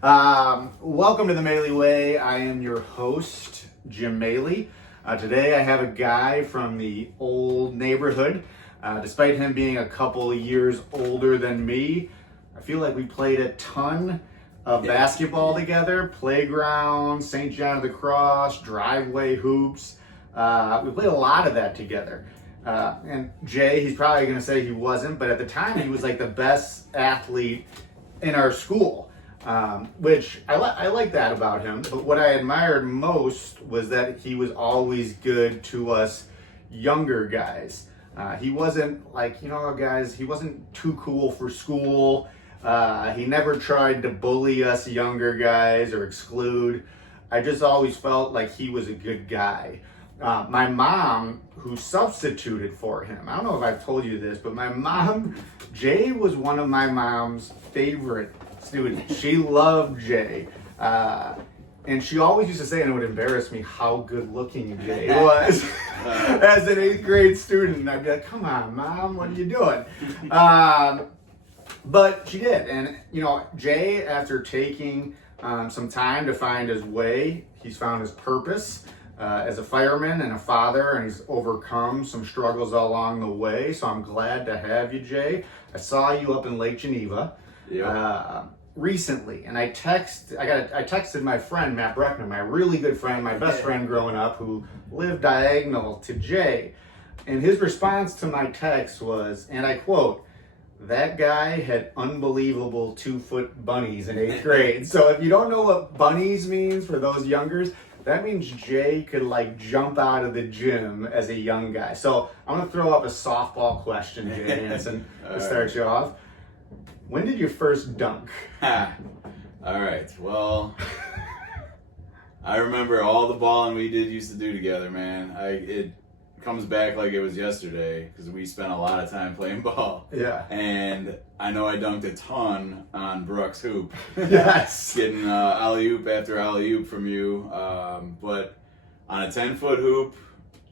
Welcome to the Maley Way. I am your host, Jim Maley. Today I have a guy from the old neighborhood. Despite him being a couple years older than me, I feel like we played a ton of basketball together. Playground, St. John of the Cross, driveway hoops. We played a lot of that together. And Jay, he's probably going to say he wasn't, but at the time he was like the best athlete in our school, which I like that about him. But what I admired most was that he was always good to us younger guys. He wasn't like, guys, he wasn't too cool for school. He never tried to bully us younger guys or exclude. I just always felt like he was a good guy. My mom, who substituted for him, I don't know if I've told you this, but my mom, Jay was one of my mom's favorite students. She loved Jay. And she always used to say, and it would embarrass me, how good looking Jay was as an 8th grade student. And I'd be like, come on, Mom, what are you doing? But she did. And, Jay, after taking some time to find his way, he's found his purpose as a fireman and a father, and he's overcome some struggles along the way. So I'm glad to have you, Jay. I saw you up in Lake Geneva recently, and I texted my friend Matt Breckner, my really good friend, my best friend growing up, who lived diagonal to Jay, and his response to my text was, and I quote, "That guy had unbelievable 2-foot bunnies in 8th grade." So if you don't know what bunnies means for those youngers, that means Jay could jump out of the gym as a young guy. So I'm going to throw up a softball question, Jay Hanson, to start you off. When did you first dunk? All right. Well, I remember all the balling we used to do together, man. It comes back like it was yesterday because we spent a lot of time playing ball. Yeah. And I know I dunked a ton on Brooks' hoop. Yes. Getting alley-oop after alley-oop from you. But on a 10-foot hoop,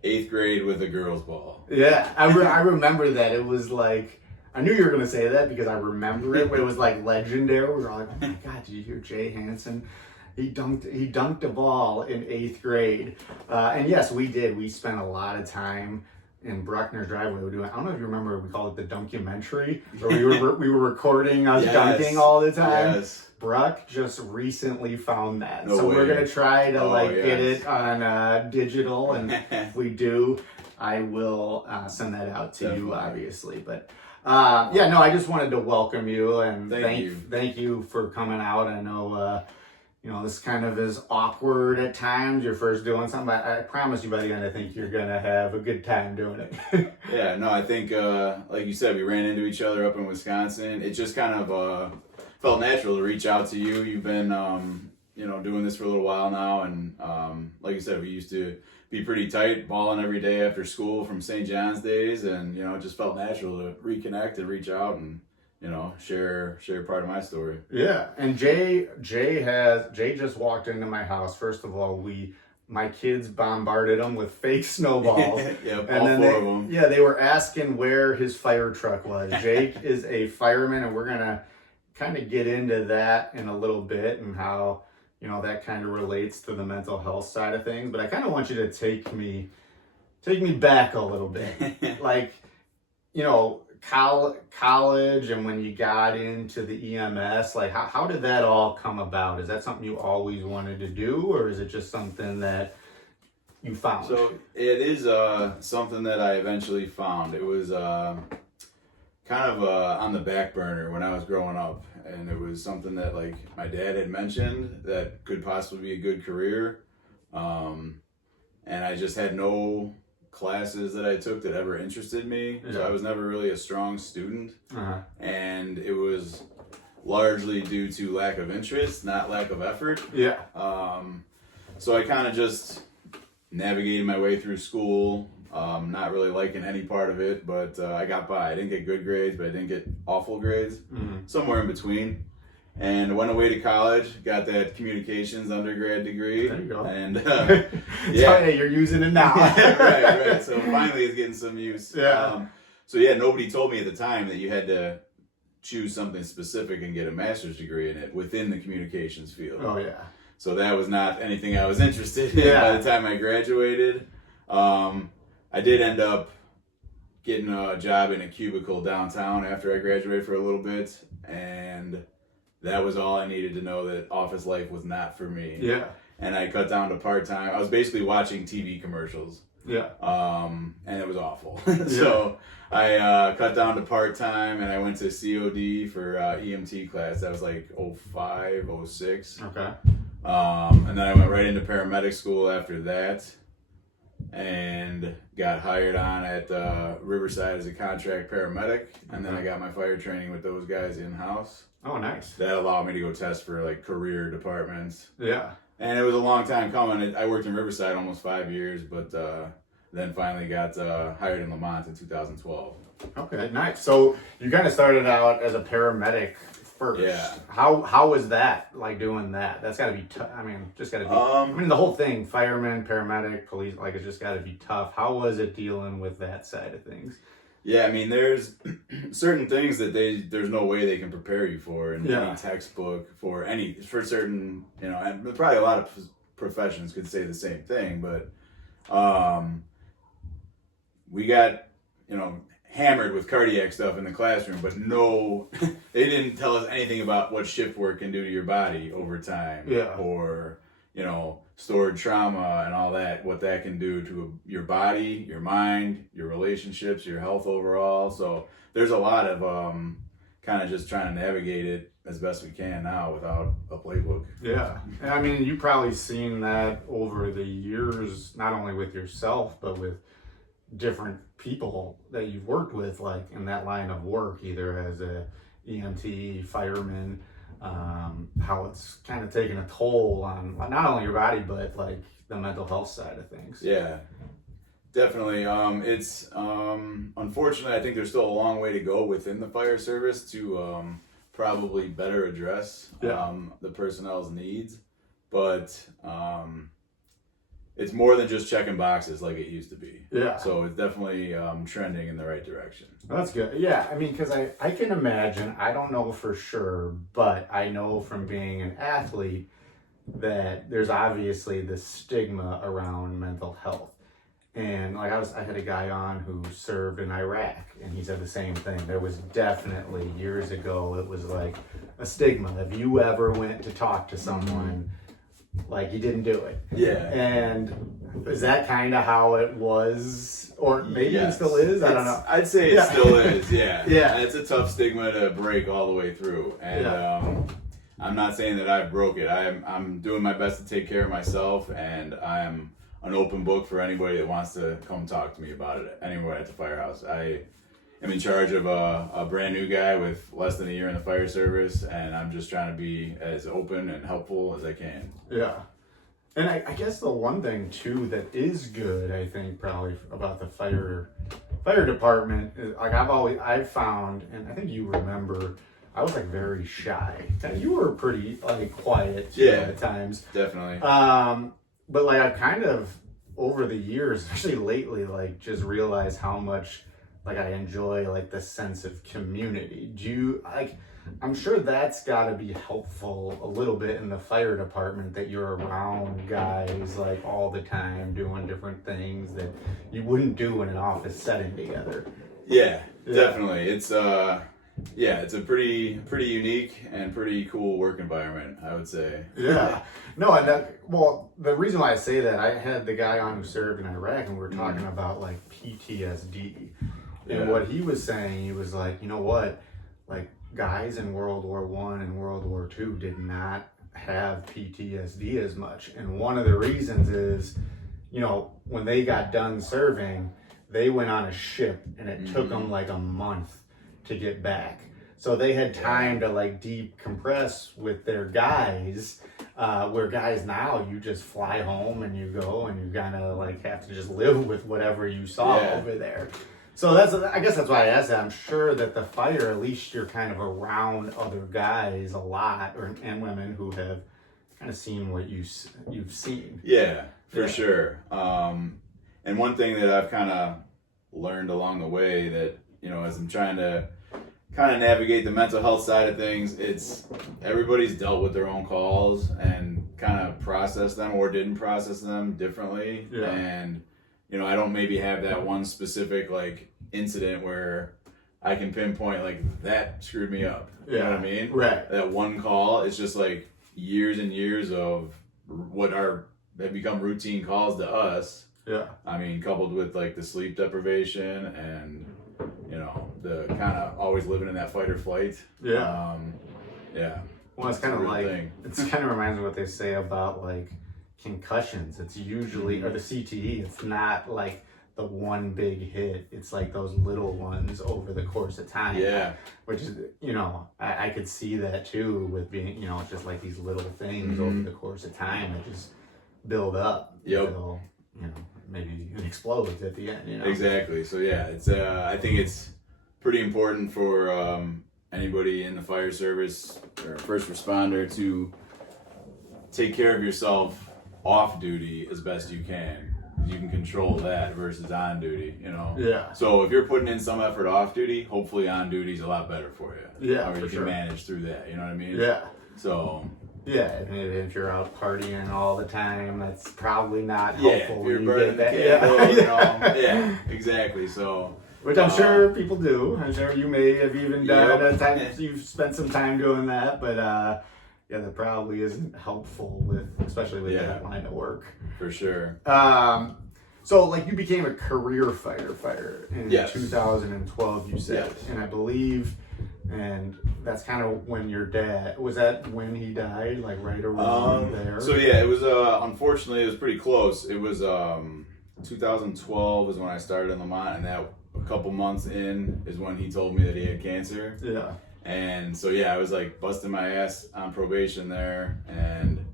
8th grade with a girls' ball. Yeah. I remember that. It was like, I knew you were going to say that because I remember it, but it was like legendary. We were all like, oh my God, did you hear Jay Hanson? He dunked a ball in 8th grade. And yes, we did. We spent a lot of time in Bruckner's driveway. I don't know if you remember, we called it the Dunkumentary, where we were recording us dunking all the time. Yes. Bruck just recently found that. No so way. We're going to try to get yes. it on digital. And if we do, I will send that out to Definitely. you, obviously. But I just wanted to welcome you and thank you for coming out. I know, this kind of is awkward at times. You're first doing something, but I promise you by the end, I think you're going to have a good time doing it. Yeah, no, I think, like you said, we ran into each other up in Wisconsin. It just kind of felt natural to reach out to you. You've been, doing this for a little while now. And like you said, we used to be pretty tight, balling every day after school from St. John's days. And, it just felt natural to reconnect and reach out and, share part of my story. Yeah, and Jay just walked into my house. First of all, my kids bombarded him with fake snowballs. Yep, and all then 4 of them. Yeah, they were asking where his fire truck was. Jake is a fireman, and we're gonna kind of get into that in a little bit and how that kind of relates to the mental health side of things. But I kind of want you to take me back a little bit, college and when you got into the EMS, how did that all come about? Is that something you always wanted to do, or is it just something that you found? So it is something that I eventually found. It was kind of on the back burner when I was growing up, and it was something that my dad had mentioned that could possibly be a good career, and I just had no classes that I took that ever interested me. So I was never really a strong student. And it was largely due to lack of interest, not lack of effort. Yeah. So I kind of just navigated my way through school, not really liking any part of it, but I got by. I didn't get good grades, but I didn't get awful grades. Somewhere in between. And went away to college, got that communications undergrad degree. There you go. And You're using it now. right. So finally it's getting some use. Yeah. So nobody told me at the time that you had to choose something specific and get a master's degree in it within the communications field. Oh yeah. So that was not anything I was interested in by the time I graduated. I did end up getting a job in a cubicle downtown after I graduated for a little bit, and that was all I needed to know, that office life was not for me. Yeah. And I cut down to part-time. I was basically watching TV commercials. Yeah. And it was awful. So I cut down to part-time, and I went to COD for EMT class. That was like 05, 06. Okay. And then I went right into paramedic school after that, and got hired on at Riverside as a contract paramedic. And then I got my fire training with those guys in-house. Oh, nice. That allowed me to go test for like career departments. Yeah. And it was a long time coming. I worked in Riverside almost 5 years, but then finally got hired in Lamont in 2012. Okay, nice. So you kind of started out as a paramedic first. Yeah. How was that, like doing that? That's got to be tough. I mean, just got to be. I mean, the whole thing, fireman, paramedic, police, like it's just got to be tough. How was it dealing with that side of things? Yeah, I mean, there's certain things that there's no way they can prepare you for in any textbook for certain, and probably a lot of professions could say the same thing, but we got, hammered with cardiac stuff in the classroom, but no, they didn't tell us anything about what shift work can do to your body over time, or, stored trauma and all that, what that can do to your body, your mind, your relationships, your health overall. So there's a lot of kind of just trying to navigate it as best we can now without a playbook. Yeah. And I mean, you've probably seen that over the years, not only with yourself, but with different people that you've worked with, like in that line of work, either as a EMT, fireman, how it's kind of taken a toll on not only your body, but like the mental health side of things. Yeah, definitely. It's unfortunately, I think there's still a long way to go within the fire service to probably better address the personnel's needs, but it's more than just checking boxes like it used to be. Yeah. So it's definitely trending in the right direction. That's good. Yeah, I mean, because I can imagine, I don't know for sure, but I know from being an athlete that there's obviously the stigma around mental health. And like I had a guy on who served in Iraq, and he said the same thing. There was definitely years ago, it was like a stigma. If you ever went to talk to someone, like you didn't do it. Yeah. And is that kind of how it was, or maybe it still is? I don't know. I'd say it still is. Yeah. Yeah. It's a tough stigma to break all the way through, and I'm not saying that I broke it. I'm doing my best to take care of myself, and I'm an open book for anybody that wants to come talk to me about it anywhere at the firehouse. I am in charge of a brand new guy with less than a year in the fire service, and I'm just trying to be as open and helpful as I can. Yeah. And I guess the one thing too that is good, I think, probably about the fire department is, like I've found, and I think you remember, I was like very shy. You were pretty like quiet at times. Definitely. But like I've kind of over the years, especially lately, like just realized how much like I enjoy like the sense of community. Do you like? I'm sure that's got to be helpful a little bit in the fire department, that you're around guys like all the time doing different things that you wouldn't do in an office setting together. Yeah. Definitely. It's it's a pretty unique and pretty cool work environment, I would say. Yeah. No, and the reason why I say that, I had the guy on who served in Iraq, and we were talking about like PTSD. And what he was saying, he was like, you know what, like guys in World War I and World War II did not have PTSD as much. And one of the reasons is, when they got done serving, they went on a ship, and it took them like a month to get back. So they had time to like decompress with their guys, where guys now, you just fly home and you go and you kind of like have to just live with whatever you saw over there. So I guess that's why I asked that. I'm sure that the fire, at least you're kind of around other guys a lot, and women who have kind of seen what you've seen. Yeah, for sure. And one thing that I've kind of learned along the way that, as I'm trying to kind of navigate the mental health side of things. It's everybody's dealt with their own calls and kind of process them or didn't process them differently. Yeah. And I don't maybe have that one specific like incident where I can pinpoint like that screwed me up. You know what I mean? Right. That one call, it's just like years and years of what have become routine calls to us. Yeah. I mean, coupled with like the sleep deprivation and the kind of always living in that fight or flight. Yeah. Yeah. Well, it's kind of like it's kind of reminds me of what they say about like concussions. It's usually or the CTE. It's not like the one big hit. It's like those little ones over the course of time. Yeah. Which is I could see that too with being it's just like these little things over the course of time that just build up. Yep. Until, maybe it explodes at the end. Exactly. So yeah, it's I think it's pretty important for anybody in the fire service or first responder to take care of yourself off duty as best you can. You can control that versus on duty, Yeah. So if you're putting in some effort off duty, hopefully on duty is a lot better for you. Yeah, or you can manage through that. You know what I mean? Yeah. So. Yeah, and if you're out partying all the time, that's probably not Yeah, helpful. if you're when burning you the get that. candle, yeah, exactly. So. Which I'm sure people do. I'm sure you may have even done Yep. at times. You've spent some time doing that, but that probably isn't helpful especially with that line of work. For sure. So like you became a career firefighter in Yes. 2012, you said, Yes. and I believe, and that's kind of when your dad was that when he died, like right around there. So yeah, it was unfortunately it was pretty close. It was 2012 is when I started in Lamont, and that a couple months in is when he told me that he had cancer. Yeah. And so yeah, I was like busting my ass on probation there, and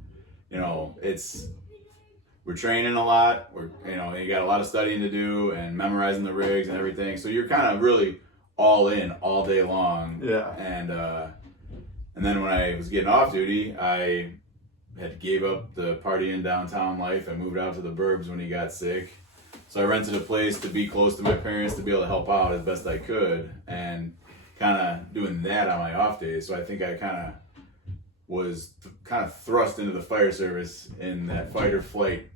we're training a lot. We're you got a lot of studying to do and memorizing the rigs and everything. So you're kind of really all in all day long. Yeah. And then when I was getting off duty, I had gave up the partying downtown life. I moved out to the burbs when he got sick. So I rented a place to be close to my parents to be able to help out as best I could, and kind of doing that on my off days. So I think I kind of was thrust into the fire service in that fight or flight,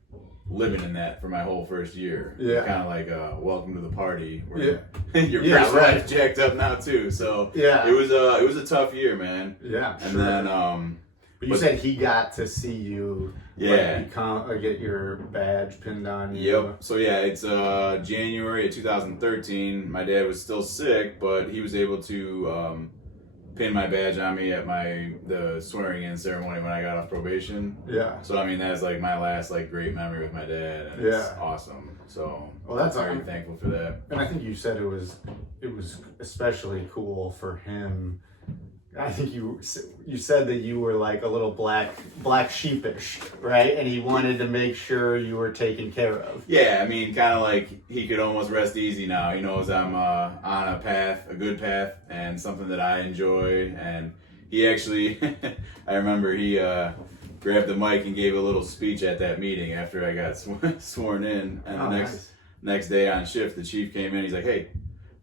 living in that for my whole first year. Yeah. Kind of like welcome to the party. Yeah. Your first life's jacked up now too. So yeah, it was a tough year, man. Yeah. And sure. then but you said he got to see you. Yeah. Get your badge pinned on you. Yep. So yeah, it's January of 2013. My dad was still sick, but he was able to pin my badge on me at the swearing in ceremony when I got off probation. Yeah. So I mean that's like my last like great memory with my dad, and it's awesome. So that's very thankful for that. And I think you said it was especially cool for him. I think you said that you were like a little black sheepish, right? And he wanted to make sure you were taken care of. Yeah, I mean, kind of like he could almost rest easy now. He knows I'm on a good path, and something that I enjoy. And he actually, I remember he grabbed the mic and gave a little speech at that meeting after I got sworn in. And the next day on shift, the chief came in. He's like, "Hey,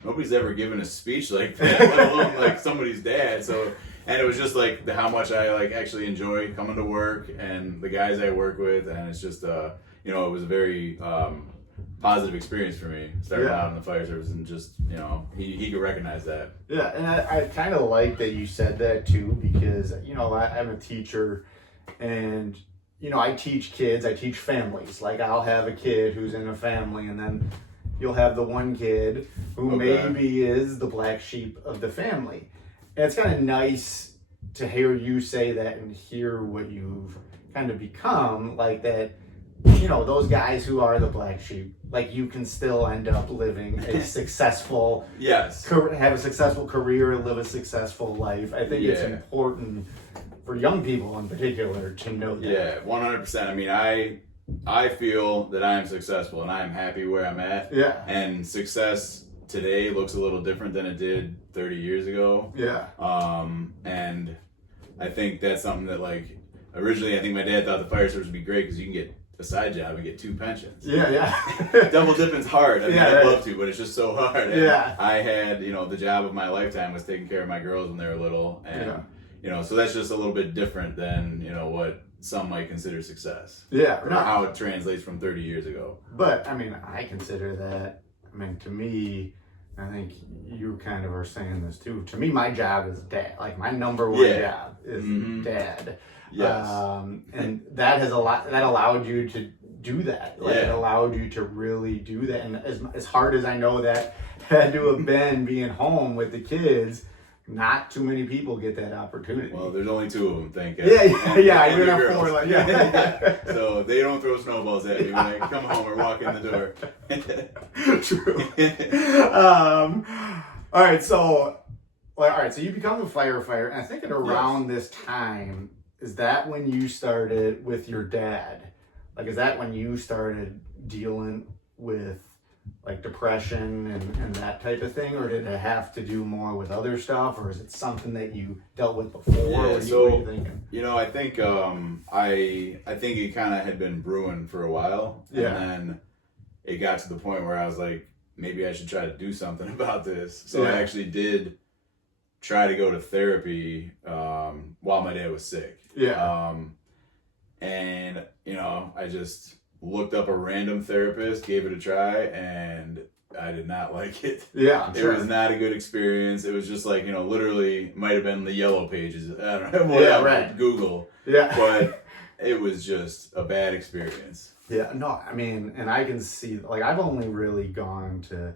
nobody's ever given a speech like that, let alone like somebody's dad." So, and it was just like how much I like actually enjoy coming to work and the guys I work with, and it's just it was a very positive experience for me starting out in the fire service, and just he could recognize that. Yeah, and I kind of like that you said that too, because I'm a teacher, and I teach kids, I teach families. Like I'll have a kid who's in a family, and then you'll have the one kid who maybe is the black sheep of the family. And it's kind of nice to hear you say that and hear what you've kind of become, like that, those guys who are the black sheep, like you can still end up living a successful, have a successful career, live a successful life. I think it's important for young people in particular to know that. Yeah, 100%. I mean, I feel that I am successful and I am happy where I'm at. Yeah. And success today looks a little different than it did 30 years ago. Yeah. And I think that's something that like originally I think my dad thought the fire service would be great because you can get a side job and get 2 pensions. Yeah. Double dipping's hard. I mean, Yeah, I'd love to, but it's just so hard. And Yeah. I had, the job of my lifetime was taking care of my girls when they were little. And, so that's just a little bit different than, what some might consider success. Yeah. Or how it translates from 30 years ago. But, I mean, I consider that, to me, I think you kind of are saying this too. To me, my job is dad. Like, my number one job is dad. Yes. And that allowed you to do that. Like, it allowed you to really do that. And as hard as I know that had to have been being home with the kids, not too many people get that opportunity. Well, there's only 2 of them, thank God. I even have 4. Like, So they don't throw snowballs at me when I come home or walk in the door. True. All right, so you become a firefighter, and I think at around this time, is that when you started with your dad? Like, is that when you started dealing with like depression and that type of thing, or did it have to do more with other stuff, or is it something that you dealt with before? Yeah, what are you thinking? I think I think it kind of had been brewing for a while, and then it got to the point where I was like, maybe I should try to do something about this. So I actually did try to go to therapy while my dad was sick. And I just looked up a random therapist, gave it a try, and I did not like it. It was not a good experience. It was just like, literally might have been the yellow pages. I don't know. Whatever, Google. But it was just a bad experience. No, and I can see, like, I've only really gone to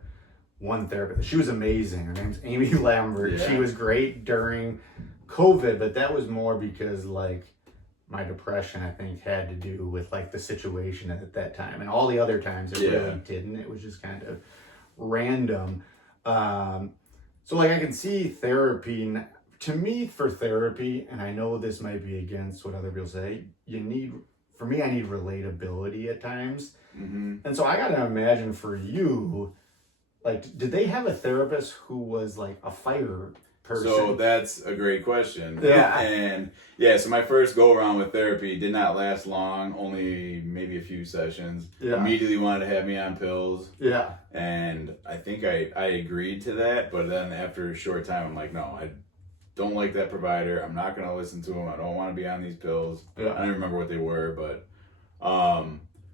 one therapist. She was amazing. Her name's Amy Lambert. She was great during COVID, but that was more because, like, my depression, I think, had to do with like the situation at that time, and all the other times it really didn't. It was just kind of random. So like, I can see therapy. To me, for therapy, and I know this might be against what other people say, I need relatability at times. And so I gotta imagine for you, like, did they have a therapist who was like a fire person? So that's a great question. So my first go around with therapy did not last long, only maybe a few sessions. Immediately wanted to have me on pills. And I think I agreed to that, but then after a short time, I'm like, no, I don't like that provider. I'm not going to listen to him. I don't want to be on these pills. I don't remember what they were, but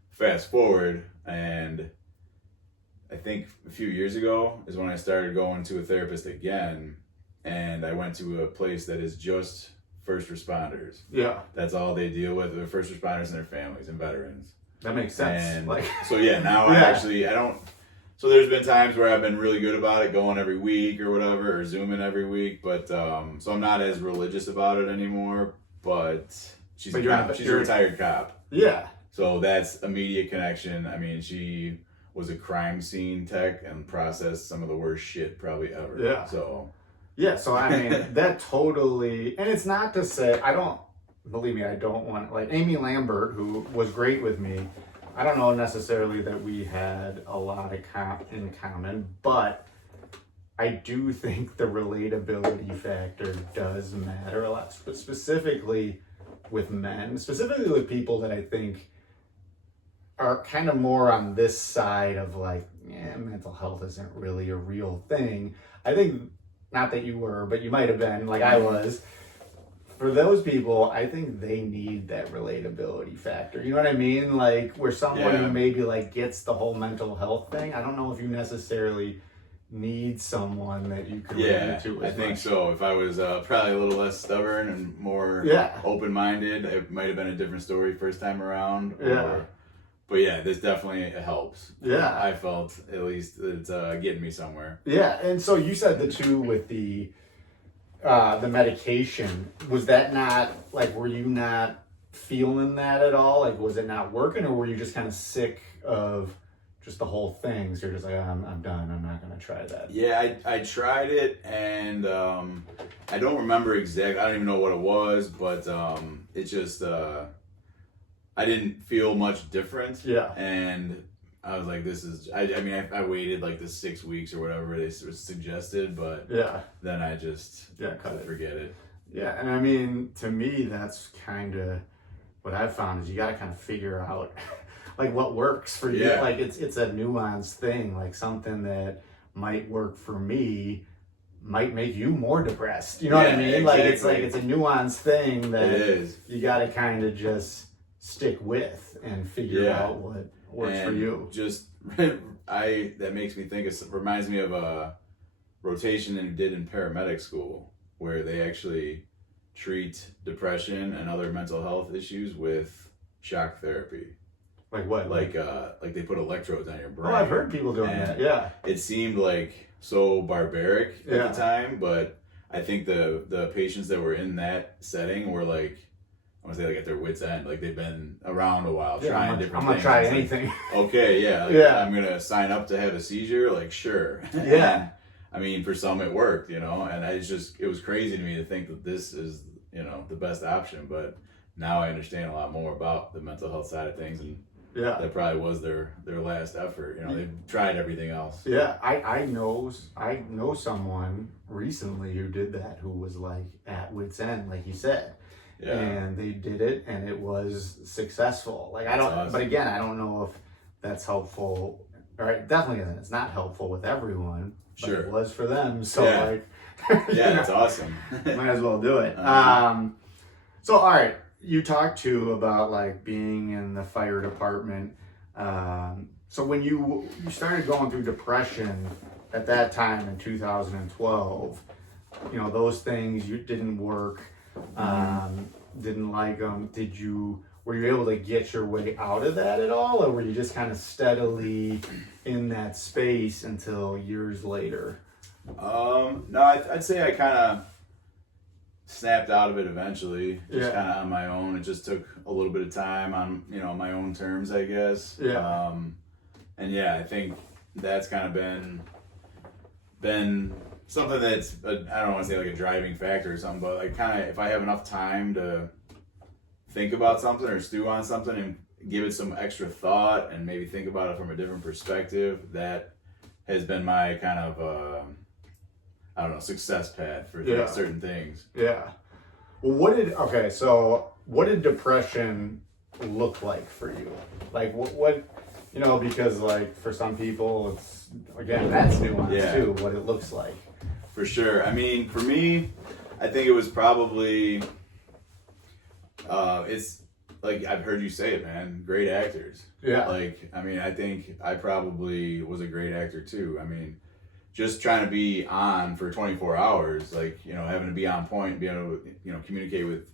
fast forward, and I think a few years ago is when I started going to a therapist again. And I went to a place that is just first responders. That's all they deal with. They're first responders and their families and veterans. That makes sense. And now I don't. So there's been times where I've been really good about it, going every week or whatever, or Zooming every week. But so I'm not as religious about it anymore. But she's a retired cop. So that's immediate connection. I mean, she was a crime scene tech and processed some of the worst shit probably ever. So that totally, and it's not to say, I don't want, like, Amy Lambert, who was great with me, I don't know necessarily that we had a lot in common, but I do think the relatability factor does matter a lot, but specifically with men, specifically with people that I think are kind of more on this side of like, mental health isn't really a real thing. I think, not that you were, but you might have been, like I was. For those people, I think they need that relatability factor. You know what I mean? Like, where someone who maybe like gets the whole mental health thing, I don't know if you necessarily need someone that you can relate to. I think so. If I was probably a little less stubborn and more open-minded, it might have been a different story first time around. But this definitely helps. I felt, at least, it's getting me somewhere. And so you said the two with the medication, was that not, like, were you not feeling that at all? Like, was it not working, or were you just kind of sick of just the whole thing? So you're just like, I'm done. I'm not going to try that. I tried it, and I don't remember exactly. I don't even know what it was, but it just... I didn't feel much different. And I was like, this is, I waited like the 6 weeks or whatever they suggested, but then I just forget it. And I mean, to me, that's kind of what I've found is you got to kind of figure out like what works for you. Yeah. Like it's a nuanced thing. Like something that might work for me might make you more depressed. You know what I mean? Exactly. Like it's a nuanced thing that It is. you got to kind of just stick with and figure out what works for you. Just that makes me think. It reminds me of a rotation that we did in paramedic school, where they actually treat depression and other mental health issues with shock therapy. Like what? Like they put electrodes on your brain. Oh, I've heard people doing that. Yeah. It seemed like so barbaric at the time, but I think the patients that were in that setting were like, I want to say like at their wits' end. Like they've been around a while, trying different things. I'm gonna try anything. Okay, yeah. I'm gonna sign up to have a seizure. Like sure. Yeah. I mean, for some it worked, you know, and it was crazy to me to think that this is, you know, the best option. But now I understand a lot more about the mental health side of things, and that probably was their last effort. You know, they've tried everything else. Yeah, I know someone recently who did that, who was like at wit's end, like you said. Yeah. And they did it, and it was successful. Like but again, I don't know if that's helpful. Or it definitely isn't. It's not helpful with everyone. But it was for them. So like, that's awesome. Might as well do it. So all right, you talked too about like being in the fire department. So when you started going through depression at that time in 2012, you know, those things you didn't work. Didn't like them. Were you able to get your way out of that at all, or were you just kind of steadily in that space until years later? No, I'd say I kind of snapped out of it eventually, just kind of on my own. It just took a little bit of time on, you know, my own terms, I guess. Yeah. And I think that's kind of been something that's, I don't want to say like a driving factor or something, but like kind of if I have enough time to think about something or stew on something and give it some extra thought and maybe think about it from a different perspective, that has been my kind of, I don't know, success path for certain things. Yeah. Well, what did depression look like for you? Like what you know, because like for some people it's, again, that's nuanced too, what it looks like. For sure. I mean, for me, I think it was probably, it's like, I've heard you say it, man, great actors. Yeah. Like, I mean, I think I probably was a great actor too. I mean, just trying to be on for 24 hours, like, you know, having to be on point, being able to, you know, communicate with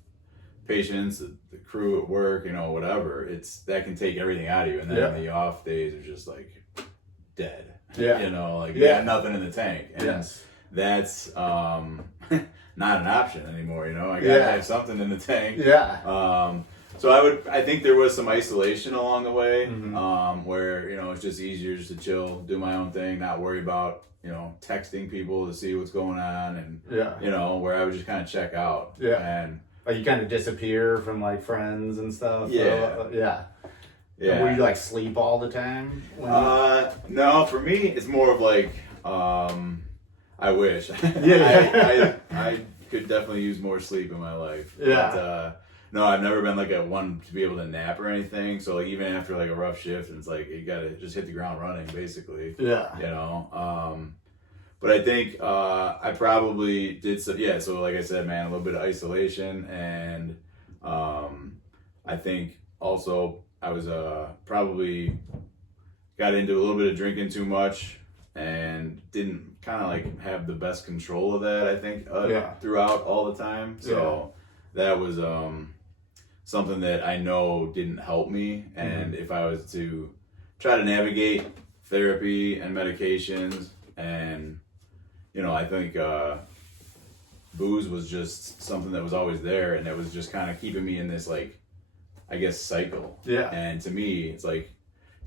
patients, the crew at work, you know, whatever. That can take everything out of you. And then the off days are just like dead. Yeah. You know, like you got nothing in the tank. And that's not an option anymore, you know. I gotta have something in the tank. Yeah. So I think there was some isolation along the way, where, you know, it's just easier just to chill, do my own thing, not worry about, you know, texting people to see what's going on, and you know, where I would just kind of check out. Yeah. And like you kind of disappear from like friends and stuff. Yeah. Yeah. Were you like sleep all the time? No, for me it's more of like, I wish. I could definitely use more sleep in my life. Yeah. But, no, I've never been like one to be able to nap or anything. So like even after like a rough shift, it's like you gotta just hit the ground running, basically. Yeah. You know. But I think I probably did so. Yeah. So like I said, man, a little bit of isolation, and I think also I was probably got into a little bit of drinking too much, and didn't kind of like have the best control of that, I think, throughout all the time. So that was something that I know didn't help me. And if I was to try to navigate therapy and medications, and, you know, I think booze was just something that was always there, and that was just kind of keeping me in this, like, I guess, cycle. Yeah. And to me, it's like,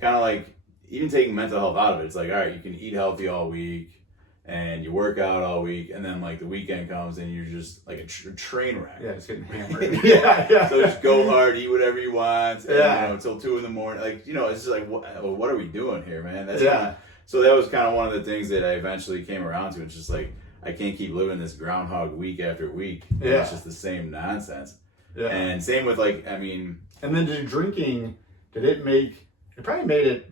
kind of like, even taking mental health out of it, it's like, all right, you can eat healthy all week, and you work out all week, and then like the weekend comes and you're just like a train wreck. Yeah, just getting hammered. Yeah. So just go hard, eat whatever you want, and, you know, until 2 a.m. Like, you know, it's just like, what are we doing here, man? That's kinda, so that was kind of one of the things that I eventually came around to. It's just like, I can't keep living this groundhog week after week. Yeah. It's just the same nonsense. Yeah. And same with like, I mean, And then it probably made it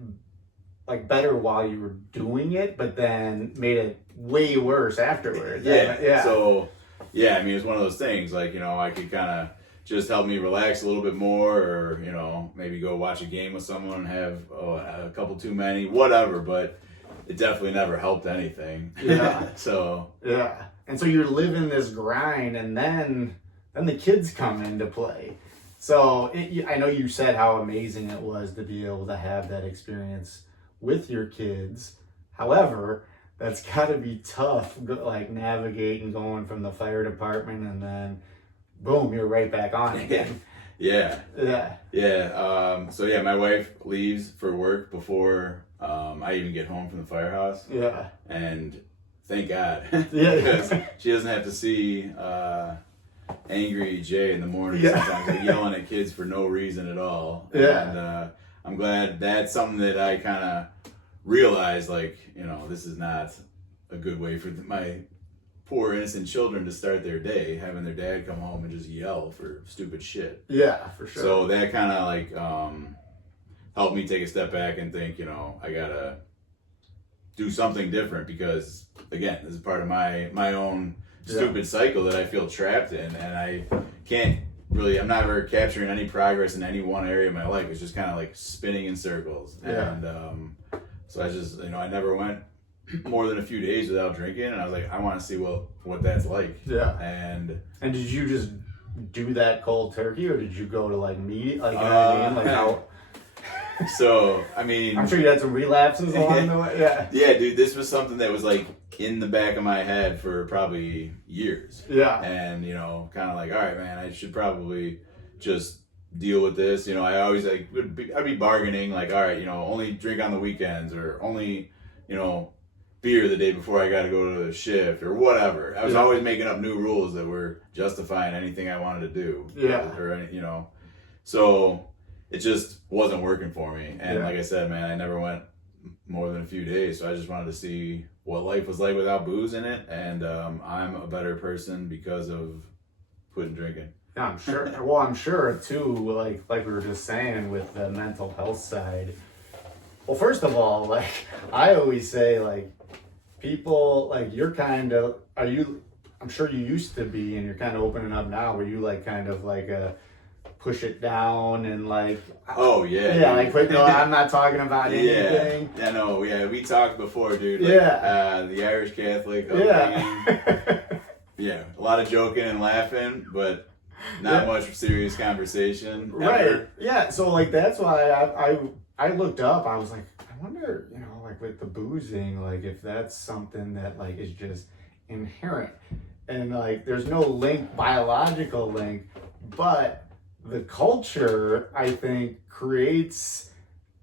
like better while you were doing it, but then made it way worse afterwards. Yeah. So, yeah, I mean, it's one of those things, like, I could kind of just help me relax a little bit more, or, maybe go watch a game with someone, have a couple too many, whatever, but it definitely never helped anything. Yeah. So. Yeah. And so you're living this grind, and then the kids come into play. So I know you said how amazing it was to be able to have that experience with your kids. However, that's got to be tough, like navigating going from the fire department and then boom, you're right back on again. Yeah. So yeah, my wife leaves for work before I even get home from the firehouse. Yeah. And thank God. Yeah. Because she doesn't have to see angry Jay in the morning sometimes, like yelling at kids for no reason at all. Yeah. And I'm glad that's something that I kind of realized, like, this is not a good way for my poor innocent children to start their day, having their dad come home and just yell for stupid shit. Yeah, for sure. So that kind of like helped me take a step back and think, I gotta do something different, because again, this is part of my own stupid cycle that I feel trapped in, and I can't really, I'm not ever capturing any progress in any one area of my life. It's just kind of like spinning in circles. Yeah. And so I just, I never went more than a few days without drinking, and I was like, I want to see what that's like. Yeah. And did you just do that cold turkey, or did you go to like meet, like, you know what I mean? Like how? So, I mean, I'm sure you had some relapses along the way. Yeah. Yeah, dude, this was something that was like in the back of my head for probably years. Yeah. And, kind of like, all right, man, I should probably just deal with this. I always I'd be bargaining, like, all right, only drink on the weekends, or only, beer the day before I got to go to the shift, or whatever. I was always making up new rules that were justifying anything I wanted to do. Yeah. Or any, so it just wasn't working for me. And like I said, man, I never went more than a few days. So I just wanted to see what life was like without booze in it. And I'm a better person because of quitting drinking. Yeah, I'm sure. Well, I'm sure too, like we were just saying with the mental health side. Well, first of all, like I always say, like people, like you're kind of, I'm sure you used to be, and you're kind of opening up now, where you like kind of like push it down and like, oh yeah, yeah, like quick, no, I'm not talking about anything. Yeah, no, yeah, we talked before, dude. Like, the Irish Catholic upbringing. Yeah, a lot of joking and laughing, but not much serious conversation. Right. Ever. Yeah. So like that's why I looked up. I was like, I wonder, like with the boozing, like if that's something that like is just inherent, and like there's no biological link, but the culture, I think, creates,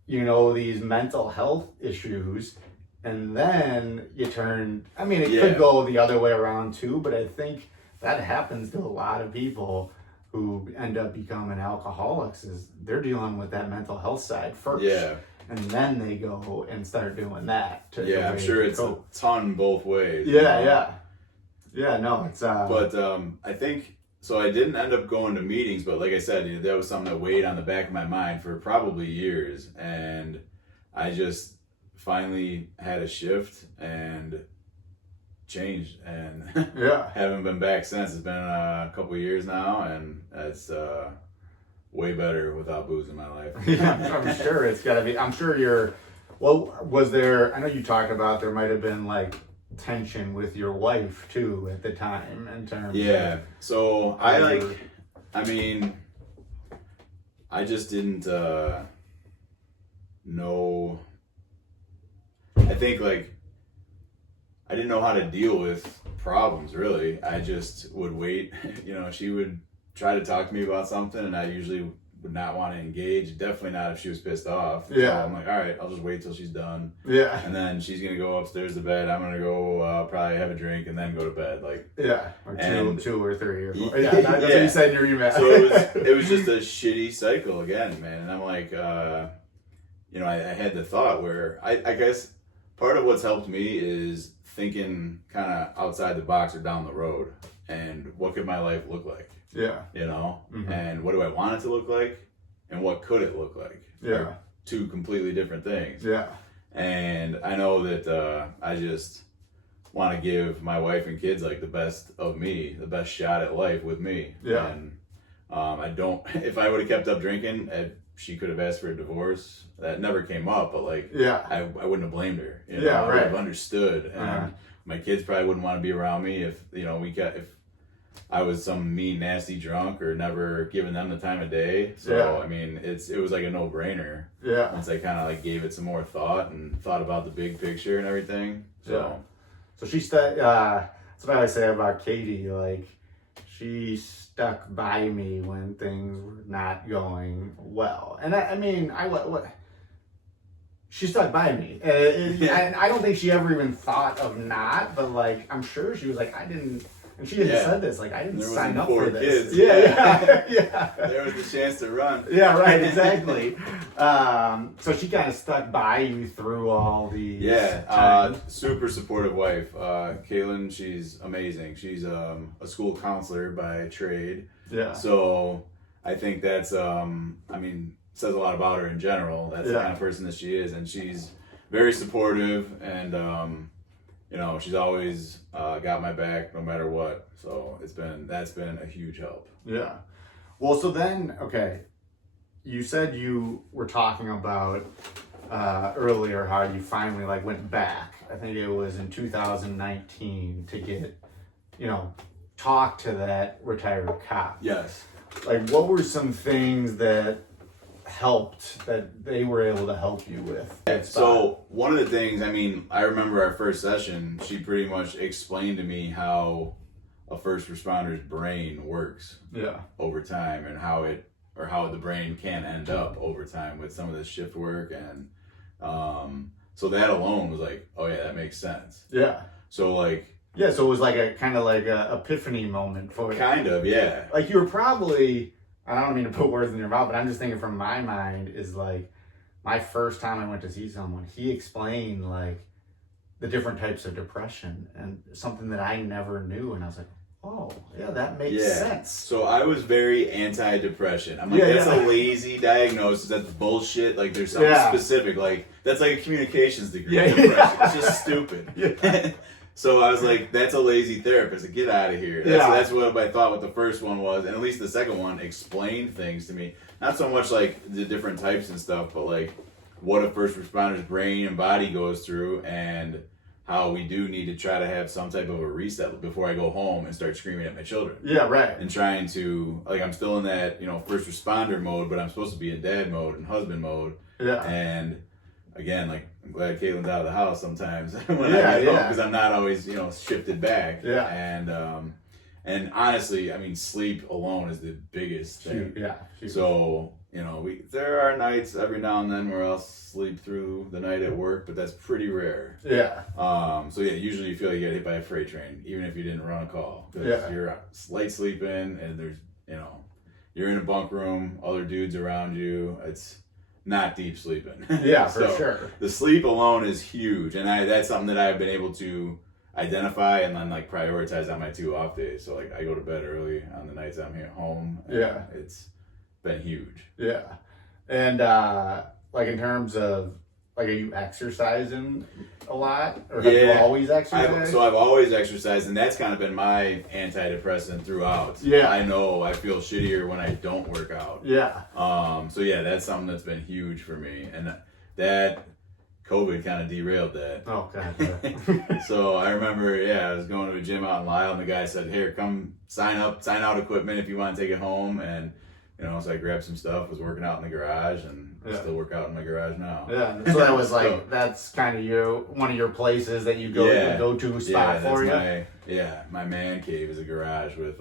these mental health issues, and then you turn, I mean, it could go the other way around too, but I think that happens to a lot of people who end up becoming alcoholics, is they're dealing with that mental health side first. Yeah. And then they go and start doing that. I'm sure it's a ton both ways. Yeah. No, it's But I think, so I didn't end up going to meetings, but like I said, that was something that weighed on the back of my mind for probably years, and I just finally had a shift and changed, and haven't been back since. It's been a couple of years now, and it's way better without booze in my life. I'm sure it's got to be. I'm sure was there, I know you talked about there might have been like tension with your wife too at the time in terms of, so I just didn't know, I think like I didn't know how to deal with problems, really. I just would wait. She would try to talk to me about something, and I usually would not want to engage. Definitely not if she was pissed off. Yeah. So I'm like, all right, I'll just wait till she's done. Yeah. And then she's going to go upstairs to bed. I'm going to go probably have a drink and then go to bed. Like, yeah. Or two or three or four. Yeah, that's what you said in your email. So it was just a shitty cycle again, man. And I'm like, I had the thought where I guess part of what's helped me is thinking kind of outside the box or down the road, and what could my life look like? Yeah. Mm-hmm. And what do I want it to look like? and what could it look like. Yeah. Are two completely different things. Yeah. And I know that I just want to give my wife and kids like the best of me, the best shot at life with me. Yeah. And I don't, if I would have kept up drinking, she could have asked for a divorce. That never came up, but like, Yeah. I wouldn't have blamed her. You know? Yeah, I would right. have understood. And my kids probably wouldn't want to be around me if, if I was some mean, nasty drunk or never giving them the time of day. So, I mean, it was like a no-brainer. Yeah. Once I kind of like gave it some more thought and thought about the big picture and everything. So, So she stuck, that's what I always say about Katie, like, she stuck by me when things were not going well. And I mean, she stuck by me. And I don't think she ever even thought of not, but like, I'm sure she was like, and she had said this, like, I didn't sign up for this. Kids. Yeah. There was the chance to run. Yeah, right, exactly. So she kind of stuck by you through all these times. Super supportive wife. Kaylin, she's amazing. She's a school counselor by trade. Yeah. So I think that's, says a lot about her in general. That's the kind of person that she is. And she's very supportive and, she's always got my back no matter what. So that's been a huge help. Yeah. Well, so then, okay, you said you were talking about earlier how you finally like went back. I think it was in 2019 to get, talk to that retired cop. Yes. Like, what were some things that helped that they were able to help you with? So one of the things, I remember our first session, she pretty much explained to me how a first responder's brain works over time and how the brain can end up over time with some of this shift work. And so that alone was like, oh yeah, that makes sense. Yeah. So like, so it was like a kind of like a epiphany moment for you. Kind of, yeah. Like you were probably, I don't mean to put words in your mouth, but I'm just thinking from my mind is like my first time I went to see someone, he explained like the different types of depression and something that I never knew. And I was like, oh, yeah, that makes sense. So I was very anti-depression. I'm like, that's a lazy diagnosis. That's bullshit. Like there's something specific. Like that's like a communications degree. Depression. It's just stupid. So I was like, that's a lazy therapist. Like, get out of here. That's what I thought what the first one was. And at least the second one explained things to me. Not so much like the different types and stuff, but like what a first responder's brain and body goes through and how we do need to try to have some type of a reset before I go home and start screaming at my children. Yeah, right. And trying to, like, I'm still in that, first responder mode, but I'm supposed to be in dad mode and husband mode. Yeah. And again, like, I'm glad Caitlin's out of the house sometimes when I get home because I'm not always, shifted back. Yeah. And honestly, sleep alone is the biggest thing. So, there are nights every now and then where I'll sleep through the night at work, but that's pretty rare. Yeah. Usually you feel like you get hit by a freight train, even if you didn't run a call. Because you're light sleeping and there's, you're in a bunk room, other dudes around you. It's not deep sleeping. Yeah, for sure. The sleep alone is huge. And that's something that I've been able to identify and then like prioritize on my 2 off days. So like I go to bed early on the nights I'm here at home. Yeah. It's been huge. Yeah. And like in terms of like, are you exercising a lot or have you always exercised? I've always exercised, and that's kind of been my antidepressant throughout. Yeah. I know I feel shittier when I don't work out. Yeah. That's something that's been huge for me, and that COVID kind of derailed that. Oh, God. Yeah. So I remember, I was going to a gym out in Lisle, and the guy said, "Here, come sign out equipment if you want to take it home." And so I grabbed some stuff, was working out in the garage, and still work out in my garage now. Yeah, so that was like, that's kind of one of your places that you go-to spot for you? My man cave is a garage with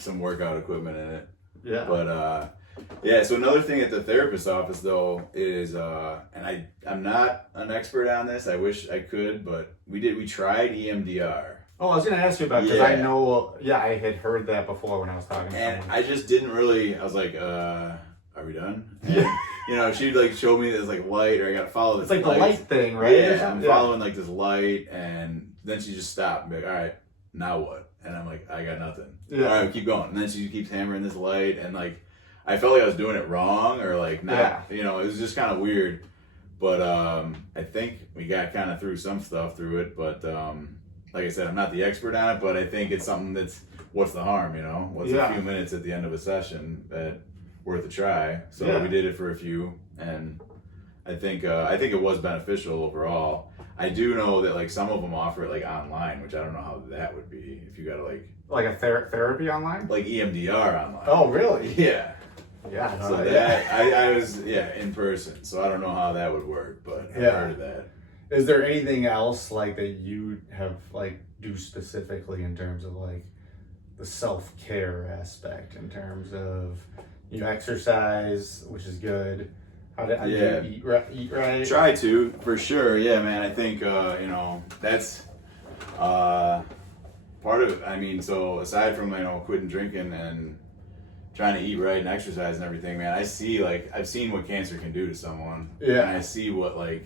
some workout equipment in it. Yeah. But, so another thing at the therapist's office, though, is, and I'm not an expert on this, I wish I could, but we tried EMDR. Oh, I was going to ask you about because I know, I had heard that before when I was talking to someone. I just didn't really, I was like, are we done? And, she'd like show me this like light, or I got to follow this. It's like the light thing, right? Yeah, I'm following like this light, and then she just stopped and be like, all right, now what? And I'm like, I got nothing. Yeah. All right, keep going. And then she keeps hammering this light, and like, I felt like I was doing it wrong or like not, you know, it was just kind of weird. But I think we got kind of through some stuff through it. But like I said, I'm not the expert on it, but I think it's something that's, what's the harm, you know? What's a few minutes at the end of a session that worth a try? So we did it for a few, and I think it was beneficial overall. I do know that like some of them offer it like online, which I don't know how that would be if you got to like a therapy online, like EMDR online. Oh, really? Yeah. Yeah. So that I was in person, so I don't know how that would work, but I've heard of that. Is there anything else like that you have like do specifically in terms of like the self-care aspect, in terms of you exercise, which is good? How do you eat right? Try to, for sure. Yeah, man. I think you know, that's part of it. I mean, so aside from, you know, quitting drinking and trying to eat right and exercise and everything, man, I see, like, I've seen what cancer can do to someone. Yeah. And I see what, like,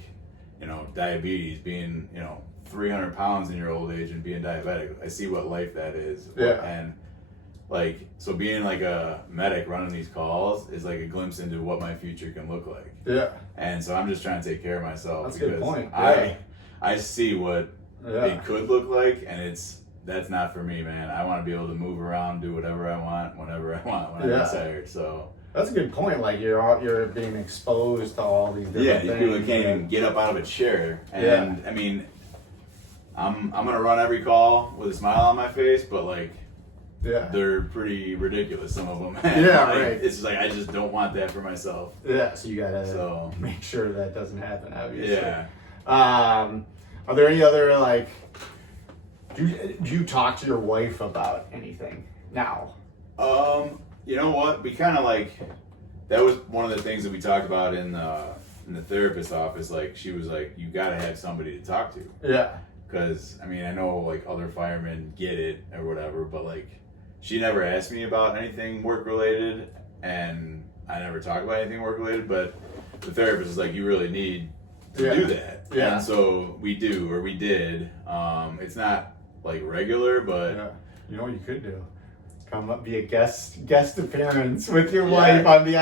you know, diabetes, being, you know, 300 pounds in your old age and being diabetic. I see what life that is. Yeah. And like, so being like a medic running these calls is like a glimpse into what my future can look like. Yeah. And so I'm just trying to take care of myself. That's a good point. I see what it could look like, and that's not for me, man. I want to be able to move around, do whatever I want, whenever I want, when I'm tired. So that's a good point. Like you're being exposed to all these different things. People can't even get up out of a chair. And I mean, I'm gonna run every call with a smile on my face, but like, they're pretty ridiculous, some of them. Right. It's just like, I just don't want that for myself. Yeah, so you gotta make sure that doesn't happen, obviously. Yeah. Are there any other, like, do you talk to your wife about anything now? You know what? We kind of like, that was one of the things that we talked about in the therapist's office. Like, she was like, you gotta have somebody to talk to. Yeah. Because, I mean, I know, like, other firemen get it or whatever, but, like, she never asked me about anything work-related, and I never talk about anything work-related, but the therapist is like, you really need to do that. Yeah. And so we did. It's not, like, regular, but... Yeah. You know what you could do? Come up, be a guest appearance with your wife on the we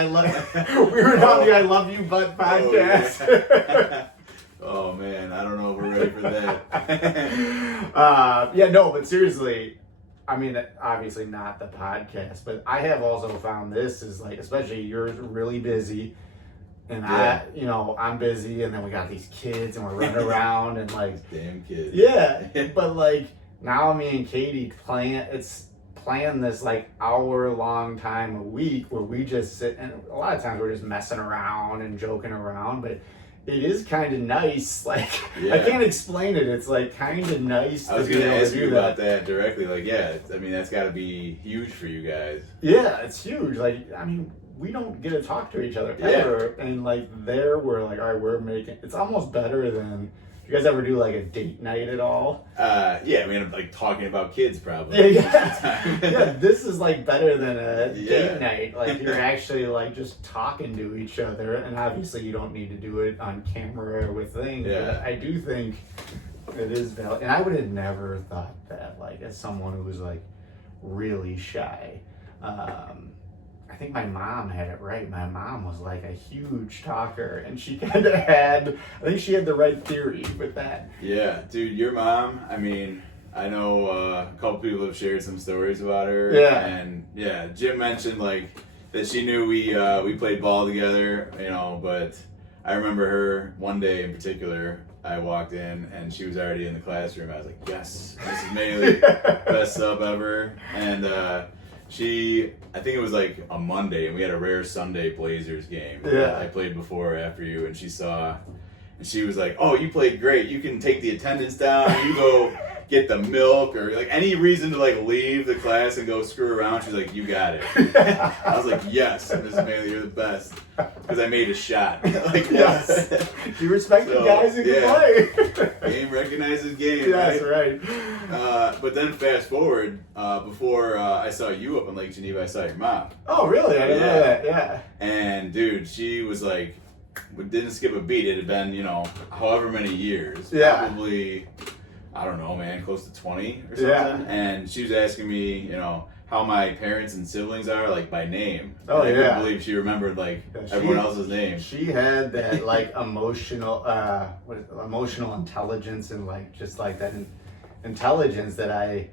were on the I Love You But podcast. Oh man, I don't know if we're ready for that. But seriously, I mean, obviously not the podcast, but I have also found this is like, especially you're really busy, and I'm busy, and then we got these kids, and we're running around, and like, damn kids. Yeah, but like now me and Katie plan this like hour-long time a week where we just sit, and a lot of times we're just messing around and joking around, but it is kind of nice. Like, I can't explain it. It's like kind of nice. I was going to ask you about that directly. Like, I mean, that's got to be huge for you guys. Yeah, it's huge. Like, I mean, we don't get to talk to each other ever. And like there, we're like, all right, it's almost better than. You guys ever do like a date night at all? I mean, I'm like talking about kids probably. Yeah, this is like better than a date night. Like you're actually like just talking to each other, and obviously you don't need to do it on camera or with things. Yeah. But I do think it is valid, and I would have never thought that, like, as someone who was like really shy. I think my mom had it right. My mom was like a huge talker, and she kind of I think she had the right theory with that. Yeah, dude, your mom, I mean, I know a couple people have shared some stories about her. Yeah. And Jim mentioned like that she knew we played ball together, you know, but I remember her one day in particular, I walked in and she was already in the classroom. I was like, yes, Mrs. Maley, best sub ever. And I think it was like a Monday, and we had a rare Sunday Blazers game. Yeah. I played before or after you, and she saw, and she was like, oh, you played great. You can take the attendance down. You go get the milk, or like any reason to like leave the class and go screw around. She's like, you got it. I was like, yes, Mrs. Maley, you're the best. Because I made a shot. Like, yes. You respect the guys who can play. Game recognizes game. Yes, right. But then fast forward, before I saw you up in Lake Geneva, I saw your mom. Oh, really? I didn't know that. Yeah. And dude, she was like, didn't skip a beat. It had been, you know, however many years. Yeah. Probably, I don't know, man, close to 20 or something. Yeah. And she was asking me, you know, how my parents and siblings are, like by name. Oh, and I yeah. couldn't believe she remembered like everyone else's name. She had that like emotional intelligence and like just like that intelligence that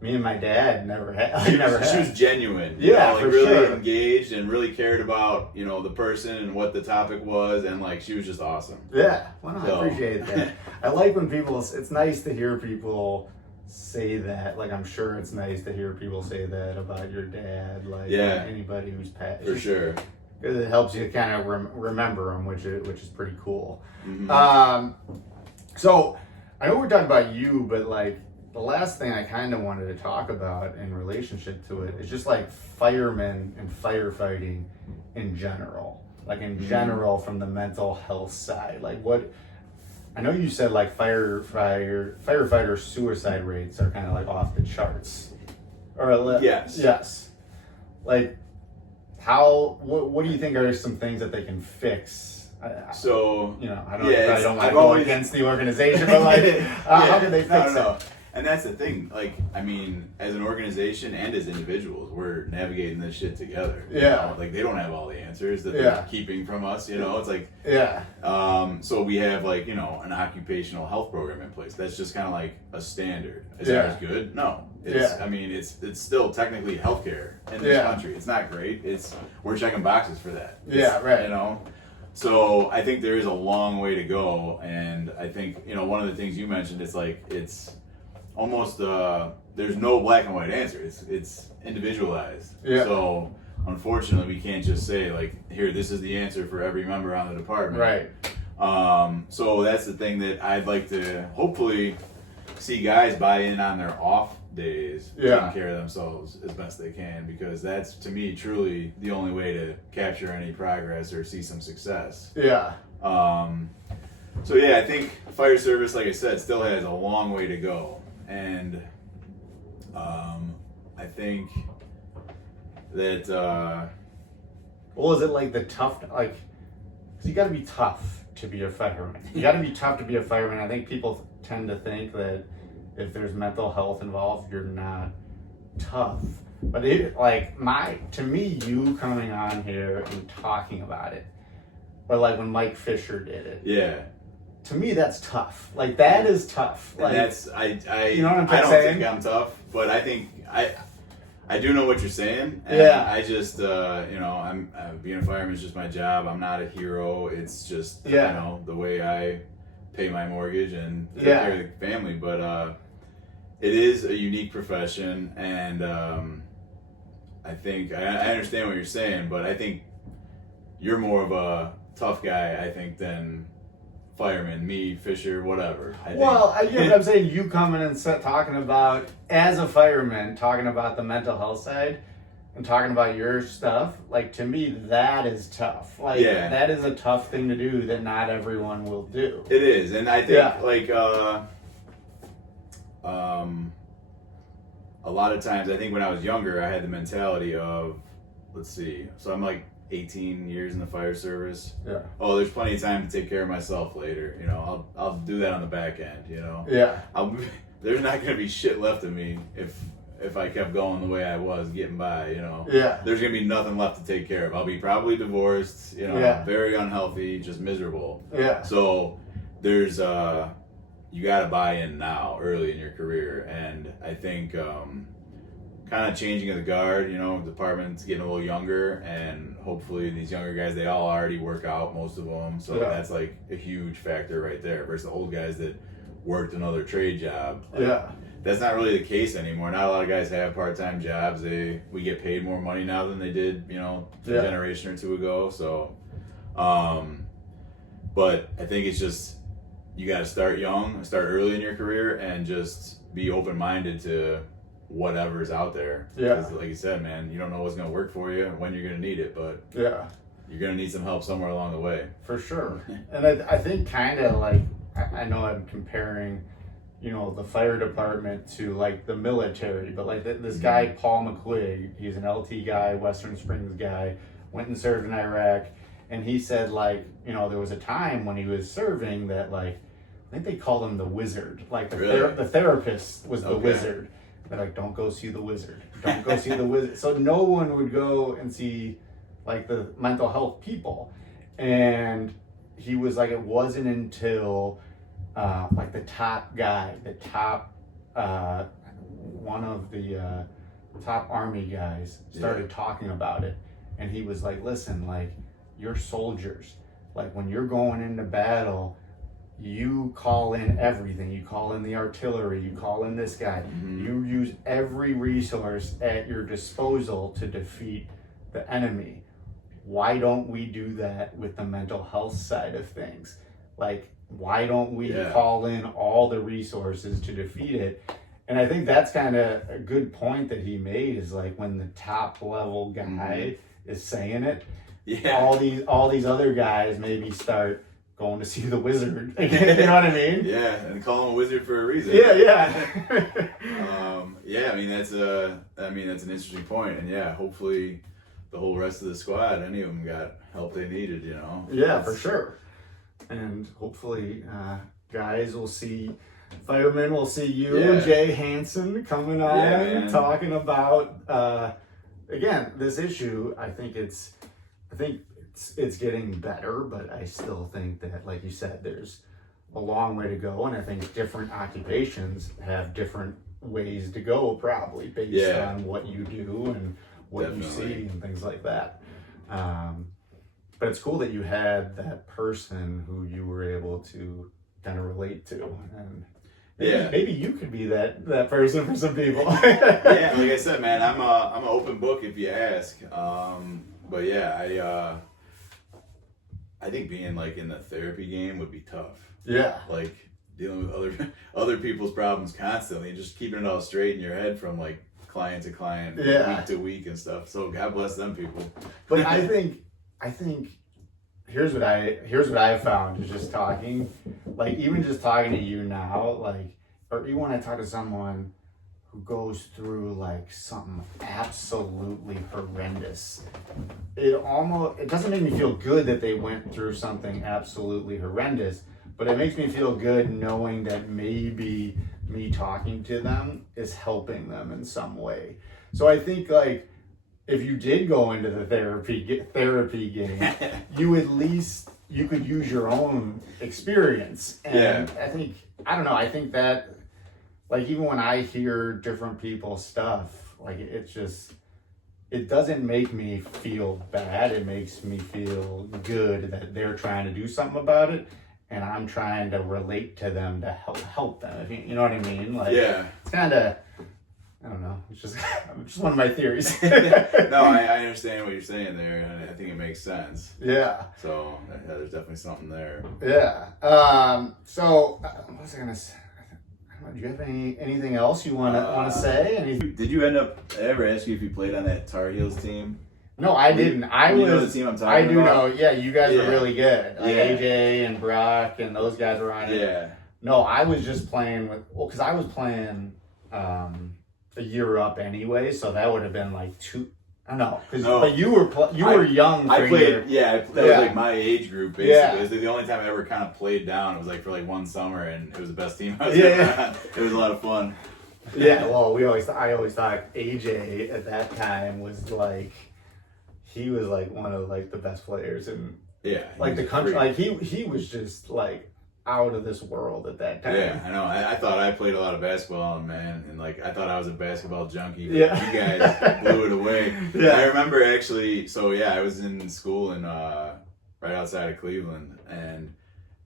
me and my dad never had. She was genuine. Yeah, like for really sure. engaged and really cared about the person and what the topic was, and like she was just awesome. Yeah, well, I appreciate that. I like when people. It's nice to hear people say that. Like I'm sure it's nice to hear people say that about your dad. Like anybody who's passed. For sure. Because it helps you kind of remember them, which is pretty cool. Mm-hmm. So I know we're talking about you, but like the last thing I kind of wanted to talk about in relationship to it is just like firemen and firefighting in general. Like in general, from the mental health side, like what I know you said, like firefighter suicide rates are kind of like off the charts. Or yes. Like what do you think are some things that they can fix? So I don't want to go against the organization, but like how can they fix it? And that's the thing. Like, I mean, as an organization and as individuals, we're navigating this shit together. Like they don't have all the answers that they're keeping from us. It's like so we have like an occupational health program in place. That's just kind of like a standard. Is ours good? No. I mean, it's still technically healthcare in this country. It's not great. We're checking boxes for that. Right. So I think there is a long way to go, and I think one of the things you mentioned is like it's almost there's no black and white answer. It's individualized. So unfortunately, we can't just say like, here, this is the answer for every member on the department. Right. So that's the thing that I'd like to hopefully see guys buy in on their off days, taking care of themselves as best they can, because that's to me truly the only way to capture any progress or see some success. So I think fire service, like I said, still has a long way to go, and I think that is it like the tough, like, because you got to be tough to be a fireman. You got to be tough to be a fireman. I think people tend to think that if there's mental health involved, you're not tough. But to me, you coming on here and talking about it, or like when Mike Fisher did it. To me, that's tough. Like that is tough. Like that's you know what I'm saying? I don't think I'm tough, but I think I do know what you're saying. And I just I'm being a fireman is just my job. I'm not a hero. It's just the way I pay my mortgage and take care of the family. But it is a unique profession, and I think I understand what you're saying, but I think you're more of a tough guy, I think, than fireman, me, Fisher, whatever. I'm saying you coming and talking about, as a fireman, talking about the mental health side and talking about your stuff, like to me, that is tough. Like that is a tough thing to do that not everyone will do. It is, and I think a lot of times, I think when I was younger, I had the mentality of, so I'm like 18 years in the fire service. Oh, there's plenty of time to take care of myself later. I'll do that on the back end. There's not going to be shit left of me if I kept going the way I was getting by. There's going to be nothing left to take care of. I'll be probably divorced. Very unhealthy, just miserable. So there's you got to buy in now, early in your career, and I think kind of changing of the guard, department's getting a little younger, and hopefully these younger guys, they all already work out, most of them, so that's like a huge factor right there versus the old guys that worked another trade job. That's not really the case anymore. Not a lot of guys have part-time jobs. We get paid more money now than they did, a generation or two ago. So but I think it's just, you got to start young, start early in your career, and just be open-minded to whatever's out there. Because like you said, man, you don't know what's going to work for you, when you're going to need it, but you're going to need some help somewhere along the way. For sure. And I think kind of like, I know I'm comparing, the fire department to like the military, but like this guy, Paul McQuigg, he's an LT guy, Western Springs guy, went and served in Iraq, and he said like, there was a time when he was serving that like, I think they called him the wizard. Like the therapist was the wizard. they're like, don't go see the wizard. Don't go see the wizard. So no one would go and see like the mental health people. And he was like, it wasn't until like the top guy, one of the top army guys started talking about it. And he was like, listen, like, you're soldiers. Like, when you're going into battle, you call in everything. You call in the artillery, you call in this guy. You use every resource at your disposal to defeat the enemy. Why don't we do that with the mental health side of things? Like, why don't we call in all the resources to defeat it? And I think that's kind of a good point that he made, is like, when the top level guy is saying it, all these other guys maybe start going to see the wizard. You know what I mean? Yeah, and call him a wizard for a reason. Yeah. I mean that's an interesting point, and hopefully the whole rest of the squad, any of them got help they needed, you know. Yeah, for sure. And hopefully guys will see, firemen will see you, Jay Hanson, coming on talking about again this issue. I think it's getting better, but I still think that, like you said, there's a long way to go, and I think different occupations have different ways to go, probably based on what you do and what you see and things like that. But it's cool that you had that person who you were able to kind of relate to, and maybe you could be that person for some people. Like I said, man, I'm an open book if you ask. But I think being like in the therapy game would be tough. Yeah. Like dealing with other people's problems constantly and just keeping it all straight in your head from like client to client, week to week and stuff. So God bless them people. But I think here's what I found is just talking, like even just talking to you now, like, or even when I talk to someone who goes through like something absolutely horrendous, it doesn't make me feel good that they went through something absolutely horrendous, but it makes me feel good knowing that maybe me talking to them is helping them in some way. So I think like if you did go into the therapy game, you could use your own experience. And I think that like even when I hear different people's stuff, like it doesn't make me feel bad. It makes me feel good that they're trying to do something about it, and I'm trying to relate to them to help them. If you know what I mean? Like it's kind of, I don't know. It's just one of my theories. No, I understand what you're saying there, and I think it makes sense. Yeah. So there's definitely something there. Yeah. So what was I gonna say? Do you have anything else you want to say? Did you end up? I ever ask you if you played on that Tar Heels team? No, I didn't. You know the team I'm talking about? I do know. Yeah, you guys were really good. AJ and Brock and those guys were on it. Yeah. No, I was just playing because I was playing a year up anyway, so that would have been like two. I don't know, but you were young. I played. That was like my age group basically. Yeah. It was the only time I ever kind of played down. It was like for like one summer, and it was the best team I was ever on. It was a lot of fun. Yeah, well, I always thought AJ at that time was like, he was like one of like the best players in like the country. Like he was just like out of this world at that time. Yeah, I know. I thought I played a lot of basketball, man, and like I thought I was a basketball junkie. But you guys blew it away. Yeah. I remember actually. So I was in school in right outside of Cleveland, and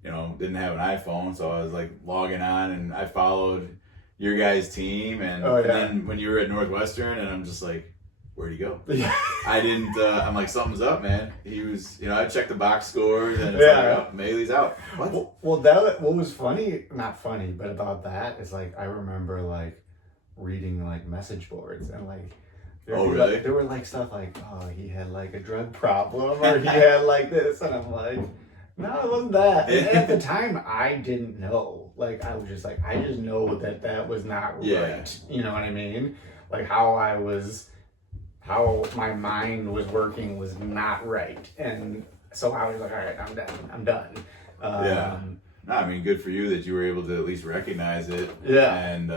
didn't have an iPhone, so I was like logging on, and I followed your guys' team, and then when you were at Northwestern, and I'm just like, where'd he go? I didn't, I'm like, something's up, man. He was, I checked the box scores, and it's like, Maley's out. What? Well, what was funny, not funny, but about that is like, I remember like reading like message boards and like, really? There were like stuff like, oh, he had like a drug problem, or he had like this, and I'm like, no, it wasn't that. And at the time, I didn't know. Like, I was just like, I just know that was not right. You know what I mean? Like how my mind was working was not right. And so I was like, all right, I'm done. I mean, good for you that you were able to at least recognize it. Yeah. And,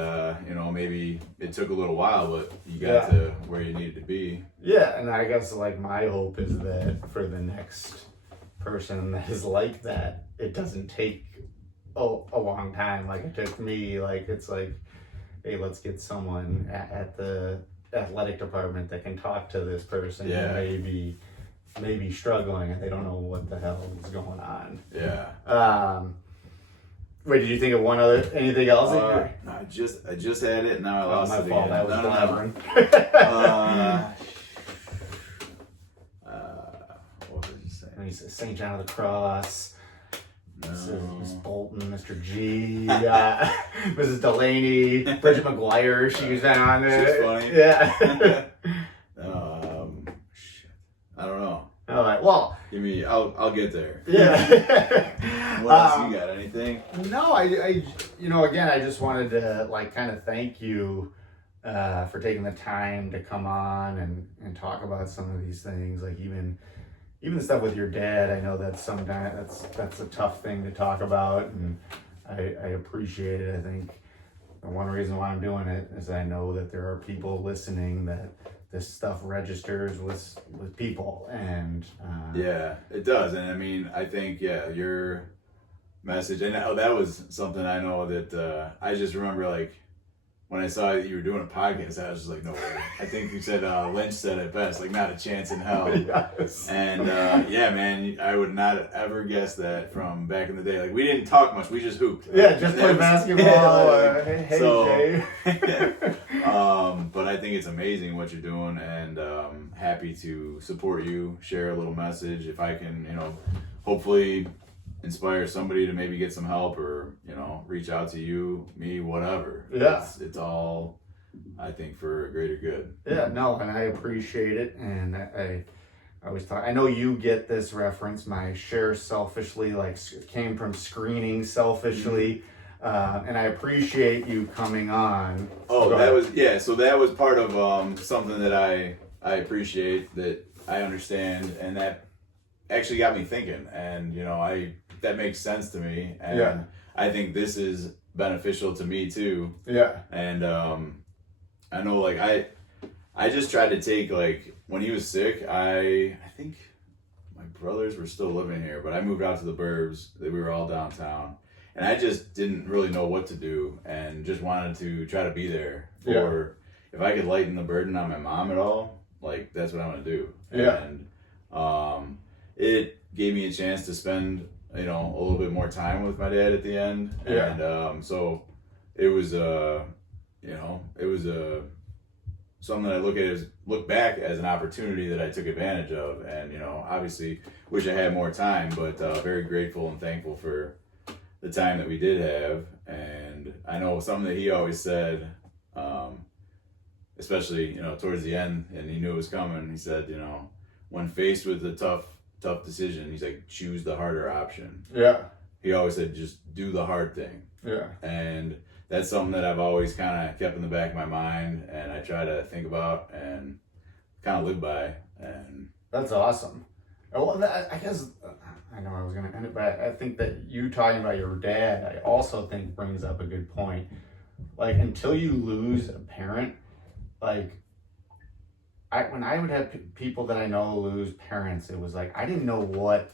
maybe it took a little while, but you got to where you needed to be. Yeah, and I guess like my hope is that for the next person that is like that, it doesn't take a long time like it took me. Like it's like, hey, let's get someone at the athletic department that can talk to this person who may be struggling and they don't know what the hell is going on. Yeah. Wait, did you think of anything else? No, I just had it and now I lost my it fault. again. I was blabbering. What did you say? And he said St. John of the Cross. No. Miss Bolton, Mr. G, Mrs. Delaney, Bridget McGuire. She was on it. She's funny. Yeah. Shit. I don't know. All right. Well, Give me. I'll get there. Yeah. What else you got? Anything? No, I again, I just wanted to like kind of thank you for taking the time to come on and talk about some of these things, like even the stuff with your dad. I know that sometimes that's a tough thing to talk about, and I appreciate it. I think the one reason why I'm doing it is I know that there are people listening that this stuff registers with people, and Yeah, it does. And I mean, I think your message, and that was something I know that I just remember, like, when I saw that you were doing a podcast, I was just like, no way. I think you said Lynch said it best, like, not a chance in hell. Yes. And man, I would not have ever guessed that from back in the day. Like, we didn't talk much, we just hooped. Yeah, just play basketball. Hey, Jay. But I think it's amazing what you're doing, and happy to support you, share a little message. If I can, hopefully inspire somebody to maybe get some help, or reach out to you, me, whatever. Yeah, it's all, I think, for a greater good. Yeah, no, and I appreciate it, and I always talk. I know you get this reference. My share selfishly came from screening selfishly, and I appreciate you coming on. Oh, so that was part of something that I appreciate, that I understand, and that actually got me thinking, and that makes sense to me, and I think this is beneficial to me too. Yeah. And I know, like, I just tried to take, like, when he was sick, I think my brothers were still living here, but I moved out to the burbs. We were all downtown, and I just didn't really know what to do, and just wanted to try to be there for, if I could lighten the burden on my mom at all, like, that's what I want to do. Yeah. And it gave me a chance to spend a little bit more time with my dad at the end. Yeah. And so it was something that I look back as an opportunity that I took advantage of, and obviously wish I had more time, but very grateful and thankful for the time that we did have. And I know something that he always said, especially towards the end, and he knew it was coming. He said, when faced with a tough decision, he's like, choose the harder option. Yeah. He always said, just do the hard thing. Yeah. And that's something that I've always kind of kept in the back of my mind, and I try to think about and kind of live by. And that's awesome. Well, I guess I know I was going to end it, but I think that you talking about your dad, I also think brings up a good point. Like, until you lose a parent, like, when I would have people that I know lose parents, it was like I didn't know what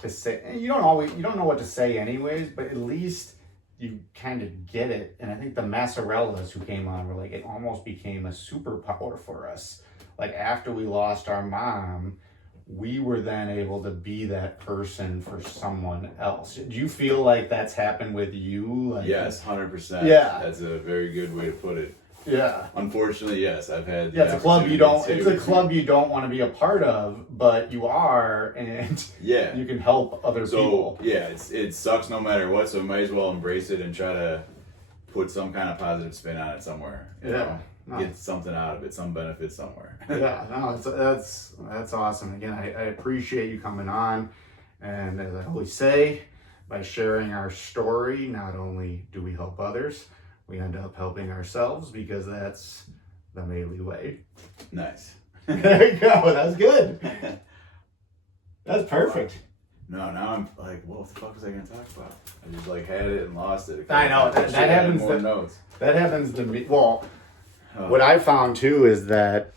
to say. And you don't know what to say anyways, but at least you kind of get it. And I think the Massarellas who came on were like, it almost became a superpower for us. Like, after we lost our mom, we were then able to be that person for someone else. Do you feel like that's happened with you? Like, yes, 100%. Yeah, that's a very good way to put it. Yeah. Unfortunately, yes, I've had. Yeah, it's a club you don't want to be a part of, but you are, and you can help other people. Yeah, it sucks no matter what, so might as well embrace it and try to put some kind of positive spin on it somewhere. Get something out of it, some benefit somewhere. Yeah, no, that's awesome. Again, I appreciate you coming on, and as I always say, by sharing our story, not only do we help others, we end up helping ourselves, because that's the Maley way. Nice. There you go. That's good. That's perfect. No, now I'm like, what the fuck was I gonna talk about? I just like had it and lost it. I know, that happens More to- notes. That happens to me. Well, Oh. what I found too is that